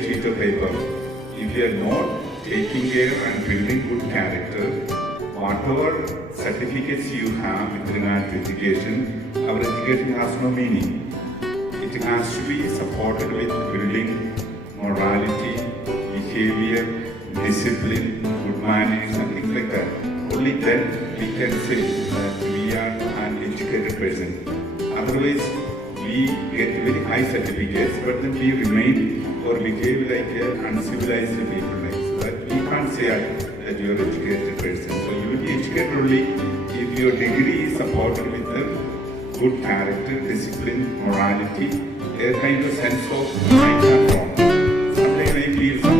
a sheet of paper. If you are not taking care and building good character, whatever certificates you have with regard to education, our education has no meaning. It has to be supported with building morality, behavior, discipline, good manners and things like that. Only then we can say that we are an educated person. Otherwise, we get very high certificates, but then we remain or behave like uncivilized people. So that we can't say that you are an educated person. So you will be educated only if your degree is supported with a good character, discipline, morality, a kind of sense of right and wrong. Sometimes I feel